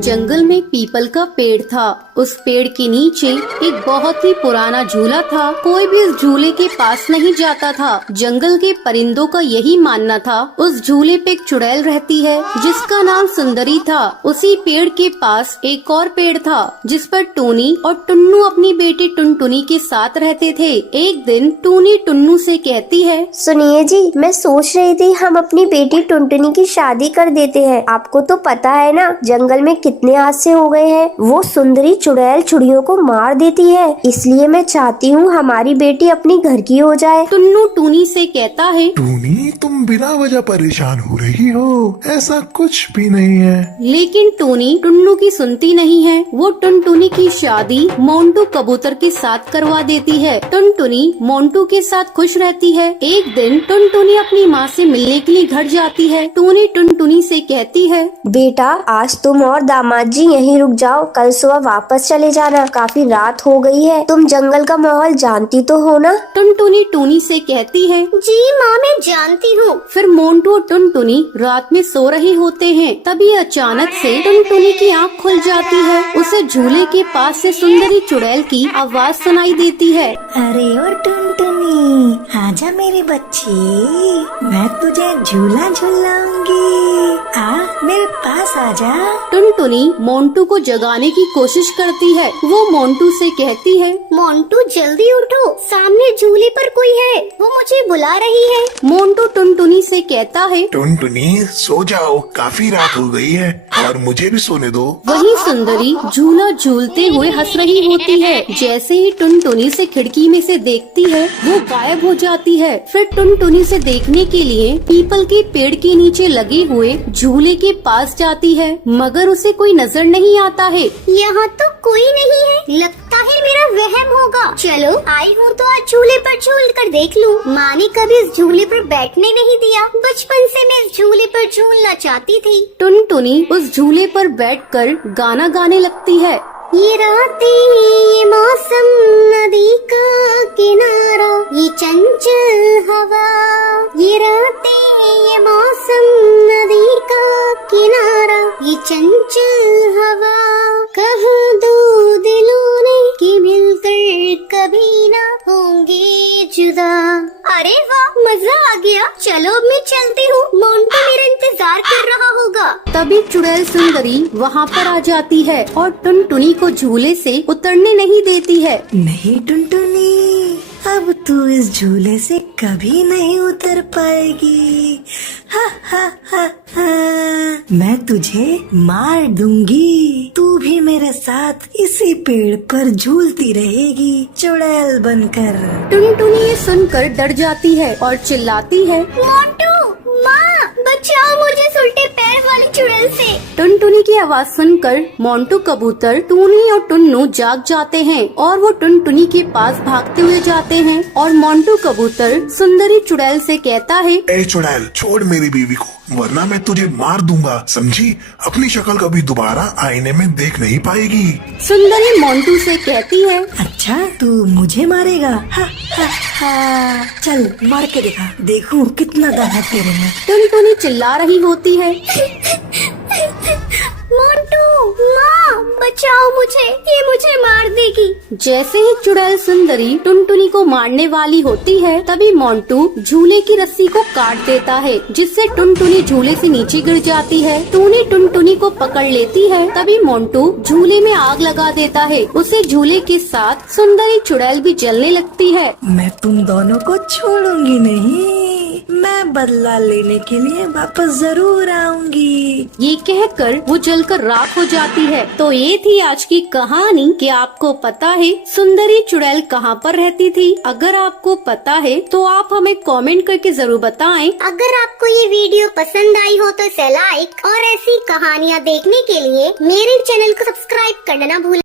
जंगल में पीपल का पेड़ था। उस पेड़ के नीचे एक बहुत ही पुराना झूला था। कोई भी इस झूले के पास नहीं जाता था। जंगल के परिंदों का यही मानना था उस झूले पे एक चुड़ैल रहती है जिसका नाम सुंदरी था। उसी पेड़ के पास एक और पेड़ था जिस पर टूनी और टुन्नू अपनी बेटी टुनटुनी के साथ रहते थे। एक दिन टूनी टुन्नू से कहती है, सुनिए जी, मैं सोच रही थी हम अपनी बेटी टुनटुनी की शादी कर देते हैं। आपको तो पता है ना, जंगल में कितने हादसे हो गए हैं। वो सुंदरी चुड़ैल चिड़ियों को मार देती है, इसलिए मैं चाहती हूँ हमारी बेटी अपनी घर की हो जाए। टुन्नू टूनी से कहता है, टूनी तुम बिना वजह परेशान हो रही हो, ऐसा कुछ भी नहीं है। लेकिन टूनी टुन्नू की सुनती नहीं है। वो टुनटुनी की शादी मोंटू कबूतर के साथ करवा देती है। टुनटुनी मोंटू के साथ खुश रहती है। एक दिन टुनटुनी अपनी माँ से मिलने के लिए घर जाती है। टूनी टुनटुनी से कहती है, बेटा आज तुम और दामाद जी यहीं रुक जाओ, कल सुबह वापस चले जाना। काफी रात हो गई है, तुम जंगल का माहौल जानती तो हो ना। टुनटुनी टूनी से कहती है, जी माँ मैं जानती हूँ। फिर मोंटू और टुनटुनी रात में सो रहे होते हैं। तभी अचानक से टुनटुनी की आँख खुल जाती है। उसे झूले के पास से सुंदरी चुड़ैल की आवाज सुनाई देती है। अरे ओ टुनटुनी, आजा मेरी बच्ची, मैं तुझे झूला झूलाऊंगी। आ मेरे पास आजा। टुनटुनी मोंटू को जगाने की कोशिश करती है। वो मोंटू से कहती है, मोंटू जल्दी उठो, सामने झूले पर कोई है, वो मुझे बुला रही है। मोंटू टुनटुनी से कहता है, टुनटुनी सो जाओ, काफी रात हो गई है और मुझे भी सोने दो। वही सुंदरी झूला झूलते हुए हंस रही होती है। जैसे ही टुनटुनी से खिड़की में से देखती है वो गायब हो जाती है। फिर टुनटुनी से देखने के लिए पीपल के पेड़ के नीचे लगे हुए झूले के पास जाती है, मगर उसे कोई नजर नहीं आता है। यहाँ तो कोई नहीं है, लगता है मेरा वहम होगा। चलो आई हूँ तो आज झूले पर झूल कर देख लूँ। माँ ने कभी इस झूले पर बैठने नहीं दिया, बचपन से मैं इस झूले पर झूलना चाहती थी। टुनटुनी उस झूले पर बैठकर गाना गाने लगती है। ये रातें, ये मौसम, नदी का किनारा, ये चंचल हवा। ये रातें, ये मौसम, नदी का किनारा, ये चंचल हवा। कहा दो दिलों ने कि मिलकर कभी ना होंगे जुदा। अरे वाह, मजा आ गया। चलो अब मैं चलती हूँ, मोंटू मेरा इंतजार कर रहा होगा। तभी चुड़ैल सुंदरी वहाँ पर आ जाती है और टुनटुनी को झूले से उतरने नहीं देती है। नहीं टुनटुनी, अब तू इस झूले से कभी नहीं उतर पाएगी। हा हा हा हा, मैं तुझे मार दूंगी। तू भी मेरे साथ इसी पेड़ पर झूलती रहेगी चुड़ैल बनकर। टुनटुनी ये सुनकर डर जाती है और चिल्लाती है, मोंटू, माँ बचाओ मुझे उल्टे पैर वाली चुड़ैल से। टुनटुनी की आवाज सुनकर मोंटू कबूतर, टूनी और टुन्नू जाग जाते हैं और वो टुनटुनी के पास भागते हुए जाते हैं। और मोंटू कबूतर सुंदरी चुड़ैल से कहता है, ए चुड़ैल, छोड़ मेरी बीवी को, वरना मैं तुझे मार दूंगा, समझी? अपनी शक्ल कभी दोबारा आईने में देख नहीं पाएगी। सुंदरी मोंटू से कहती है, अच्छा तू मुझे मारेगा? हा हा हा, चल मार के दिखा, देखूं कितना दम है तेरे में। टुनटुनी चिल्ला रही होती है, मोंटू, माँ बचाओ मुझे, ये मुझे मार देगी। जैसे ही चुड़ैल सुंदरी टुनटुनी को मारने वाली होती है तभी मोंटू झूले की रस्सी को काट देता है, जिससे टुनटुनी झूले से नीचे गिर जाती है। टूनी टुनटुनी को पकड़ लेती है। तभी मोंटू झूले में आग लगा देता है। उसे झूले के साथ सुंदरी चुड़ैल भी जलने लगती है। मैं तुम दोनों को छोड़ूंगी नहीं, मैं बदला लेने के लिए वापस जरूर आऊंगी। ये कहकर वो जलकर राख हो जाती है। तो ये थी आज की कहानी कि आपको पता है सुंदरी चुड़ैल कहाँ पर रहती थी। अगर आपको पता है तो आप हमें कमेंट करके जरूर बताएं। अगर आपको ये वीडियो पसंद आई हो तो इसे लाइक और ऐसी कहानियाँ देखने के लिए मेरे चैनल को सब्सक्राइब करना ना भूलें।